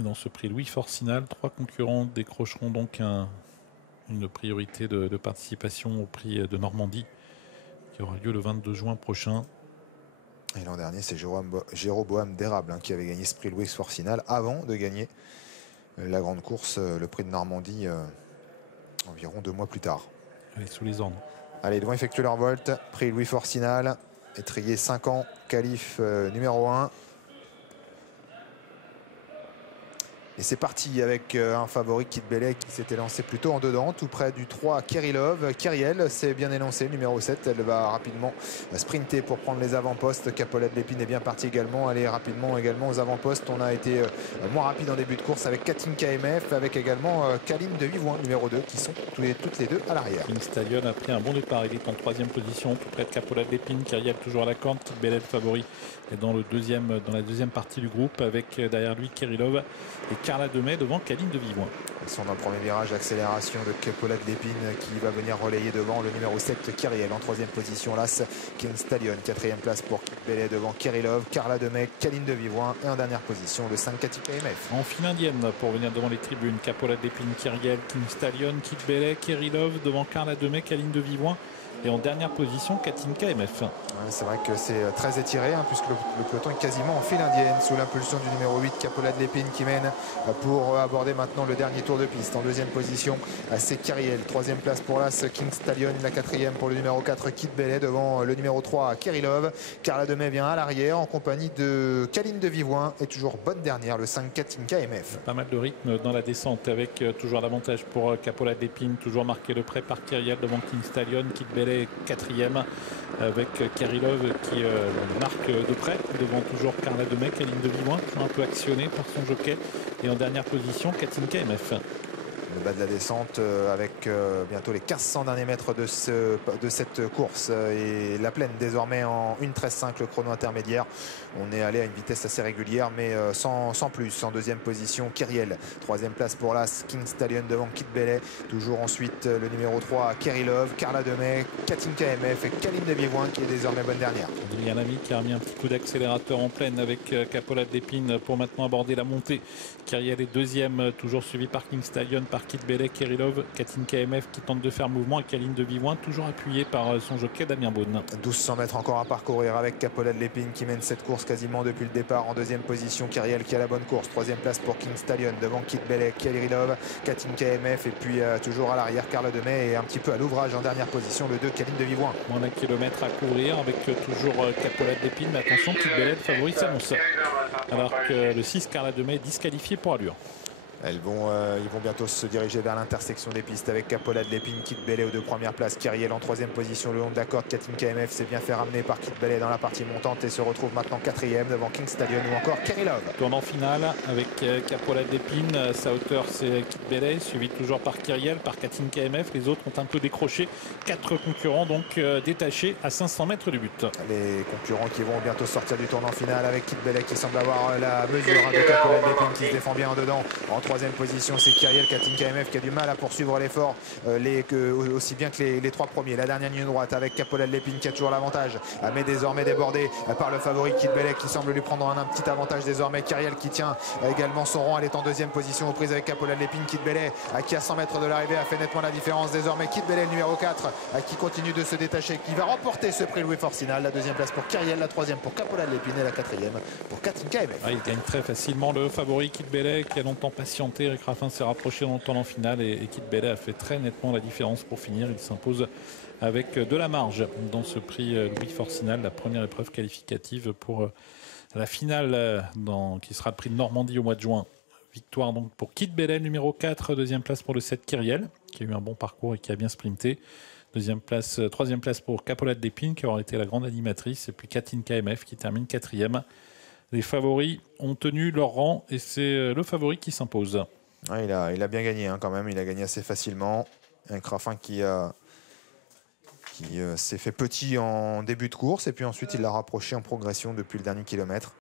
Et dans ce prix Louis Forcinal, 3 concurrents décrocheront donc une priorité de participation au prix de Normandie qui aura lieu le 22 juin prochain. Et l'an dernier, c'est Jéroboam d'Érable qui avait gagné ce prix Louis Forcinal avant de gagner la grande course, le prix de Normandie, environ 2 mois plus tard. Allez, sous les ordres. Allez, ils vont effectuer leur volte. Prix Louis Forcinal, étrier 5 ans, qualif numéro 1. Et c'est parti avec un favori Kit Bellet qui s'était lancé plutôt en dedans, tout près du 3 Kerilov. Kyriel s'est bien élancé, numéro 7. Elle va rapidement sprinter pour prendre les avant-postes. Capolette Lépine est bien parti également. Aller rapidement également aux avant-postes. On a été moins rapide en début de course avec Katin KMF, avec également Kaline de Vivoin, numéro 2, qui sont toutes les deux à l'arrière. King Stallion a pris un bon départ. Il est en 3e position, tout près de Capolette Lépine. Kyriel toujours à la corde. Kit Bellet, favori, est dans la deuxième partie du groupe, avec derrière lui Kerilov et Carla Demey devant Kaline de Vivoin. Ils sont dans le premier virage, accélération de Capolette Lépine qui va venir relayer devant le numéro 7 Kyriel. En 3e position, l'As King Stallion. 4e place pour Kit Bellet devant Kerilov, Carla Demey, Kaline de Vivoin. Et en dernière position, le 5 Katin KMF. En file indienne pour venir devant les tribunes. Capolette Lépine, Kyriel, King Stallion, Kit Bellet, Kerilov devant Carla Demey, Kaline de Vivoin. Et en dernière position, Katin KMF. Ouais, c'est vrai que c'est très étiré, puisque le peloton est quasiment en file indienne sous l'impulsion du numéro 8, Capolette Lépine, qui mène pour aborder maintenant le dernier tour de piste. En 2e position, c'est Kyriel. 3e place pour l'As King Stallion. La 4e pour le numéro 4, Kit Bellet, devant le numéro 3, Kerilov. Carla Demey vient à l'arrière en compagnie de Kaline de Vivoin. Et toujours bonne dernière, le 5 Katin KMF. Pas mal de rythme dans la descente, avec toujours l'avantage pour Capolette Lépine, toujours marqué de près par Kyriel devant King Stallion. Kit Bellet 4e, avec Kerilov qui marque de près devant toujours Carla Demey, Kaline de Vivoin, un peu actionné par son jockey. Et en dernière position, Katin KMF. Le bas de la descente avec bientôt les 1500 derniers mètres de cette course et la plaine désormais en 1:13.5 le chrono intermédiaire. On est allé à une vitesse assez régulière mais sans plus. En 2e position Kyriel, 3e place pour l'As King Stallion devant Kit Bellet. Toujours ensuite le numéro 3 Kerilov, Carla Demey, Katin KMF et Kaline de Vivoin qui est désormais bonne dernière. Il y a un ami qui a remis un petit coup d'accélérateur en pleine avec Capolette Lépine pour maintenant aborder la montée. Kyriel est 2e, toujours suivi par King Stallion, par Kit Bellet, Kerilov, Katin KMF qui tente de faire mouvement et Kaline de Vivoin toujours appuyé par son jockey Damien Beaune. 1200 mètres encore à parcourir avec Capolette Lépine qui mène cette course quasiment depuis le départ. En 2e position, Kyriel qui a la bonne course. 3e place pour King Stallion devant Kit Bellet, Kerilov, Katin KMF et puis toujours à l'arrière Carla Demey et un petit peu à l'ouvrage en dernière position le 2 Kaline de Vivoin. Moins d'un kilomètre à courir avec toujours Capolette Lépine, mais attention, Kit Bellet, le favori s'annonce. Alors que le 6 Carla Demey est disqualifié pour allure. Ils vont bientôt se diriger vers l'intersection des pistes avec Capolette Lépine, Kit Bellet aux 2 premières places. Kyriel en 3e position le long de la corde. Katin KMF s'est bien fait ramener par Kit Bellet dans la partie montante et se retrouve maintenant 4e devant King Stallion ou encore Kerilov. Tournant final avec Capolette Lépine. Sa hauteur c'est Kit Bellet, suivi toujours par Kyriel, par Katin KMF. Les autres ont un peu décroché. 4 concurrents donc détachés à 500 mètres du but. Les concurrents qui vont bientôt sortir du tournant final avec Kit Bellet qui semble avoir la mesure de Capolette Lépine qui se défend bien en dedans. En 3e position, c'est Kyriel, Katin KMF qui a du mal à poursuivre l'effort, aussi bien que les 3 premiers. La dernière ligne droite avec Capolette Lépine qui a toujours l'avantage, mais désormais débordé par le favori Kit Bellet qui semble lui prendre un petit avantage désormais. Kyriel qui tient également son rang, elle est en 2e position aux prises avec Capolette Lépine. Kit Bellet qui à 100 mètres de l'arrivée a fait nettement la différence désormais. Kit Bellet le numéro 4 qui continue de se détacher, qui va remporter ce prix Louis Forcinal. La 2e place pour Kyriel, la 3e pour Capolette Lépine et la 4e pour Katin KMF. Il gagne très facilement le favori Kit Bellet qui a longtemps patienté. Eric Raffin s'est rapproché dans le tournant final et Kit Bellet a fait très nettement la différence pour finir. Il s'impose avec de la marge dans ce prix Louis Forcinal, la première épreuve qualificative pour la finale qui sera le prix de Normandie au mois de juin. Victoire donc pour Kit Bellet, numéro 4, 2e place pour le 7 Kyriel qui a eu un bon parcours et qui a bien sprinté. 3e place pour Capolette Lépine qui aura été la grande animatrice et puis Katin KMF qui termine 4e. Les favoris ont tenu leur rang et c'est le favori qui s'impose. Ouais, il a bien gagné quand même, il a gagné assez facilement. Un Raffin qui s'est fait petit en début de course et puis ensuite il l'a rapproché en progression depuis le dernier kilomètre.